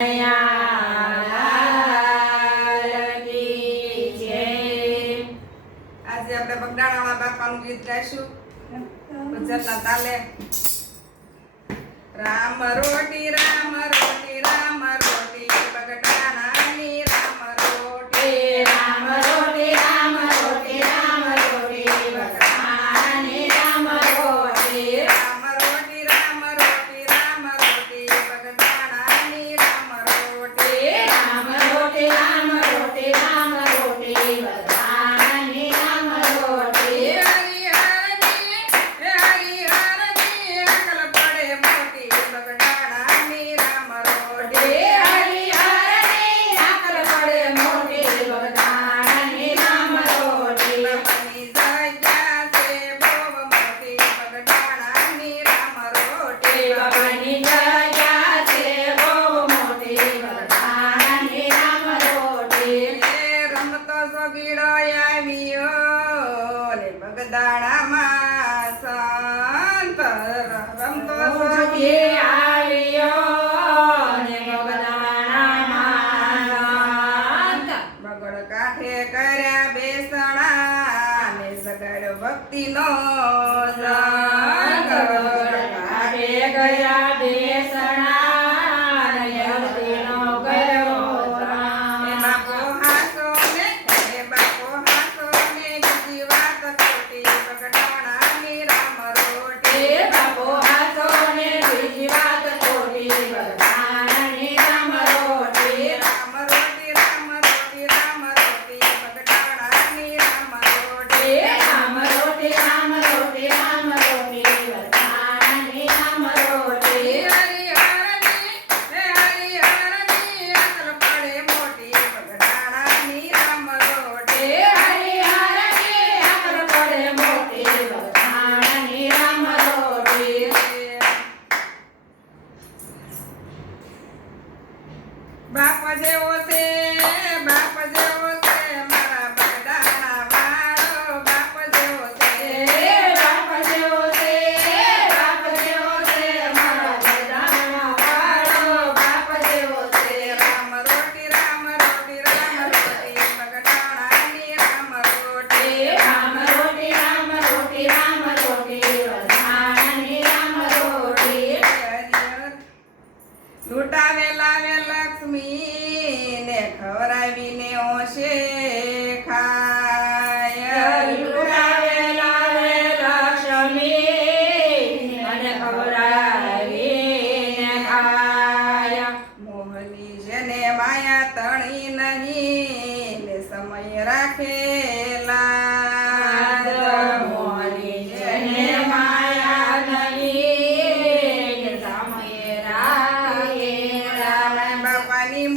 આજે આપણે બગડાણાવાળા બાપાનું ગીત ગાઈશું ગુજરાતના તાલે. રામ રોટી રામ રોટી રામ રોટી બગડાણાની રામ રોટી. રામ રોટી રામ રોટી રામ રોટી બગડાણાની રામ રોટી. રામ રોટી રામ રોટી રામ રોટી બગડાણાની રામ રોટી. રામ રોટી રામ રોટી રામ રોટી બગડાણાની રામ રોટી. હરિહરની અકલ પડે મોટી બગડાણાની રામ રોટી. હરિહરની અકલ પડે મોટી બગડાણાની રામ રોટી. બાપાની જગ્યા છે બહુ મોટી બગડાણાની રામ રોટી. બાબાની જગ્યા છે બહુ મોટી બગડાણાની રામ રોટી. રમતો સોગીડો આવ્યો ને બગદાણામાં સંત રમતો જોગી આવ્યો ને બગદાણામાં બગડ કાંઠે કર્યા બેસણા ને સગાડ્યો ભક્તિનો કાઢે સંગ. ગયા બેસણા ને યવતીનો ગયો એ બાપો હાસો ને બીજી વાત ખોટી બગડાણાની રામ રોટી. બાપો હાથો ને બીજી વાત ખોટી બગડાણાની રામ રોટી. રામ રોટી રામ રોટી રામ રોટી બગડાણાની રામ રોટી. રામ રોટી રામ રોટી રામ રોટી બગડાણાની રામ રોટી. હરિહરની અકલ પડે મોટી બગડાણાની રામ રોટી. હરિહરની અકલ પડે મોટી બગડાણાની રામ રોટી. બાપ જેવો છે મારા બગડાણા વાળો. બાપ જેવો છે બાપ જેવો છે મારા બગડાણા વાળો. બાપ જેવો છે રામ રોટી રામ રોટી રામ રોટી બગડાણાની રામ રોટી. રામ રોટી રામ રોટી રામ રોટી બગડાણાની રામ રોટી. લૂંટાવેલા વે લક્ષ્મી ને ખવરાવીને ઓશે ખાય. લૂંટાવેલા રે લક્ષ્મી મને ખવડાવીને ખાય. મોહની જેને માયા તણી નહીં ને સમય રાખેલા. મોહની જેને માયા નહીં સમય રાખેલા. બાપાની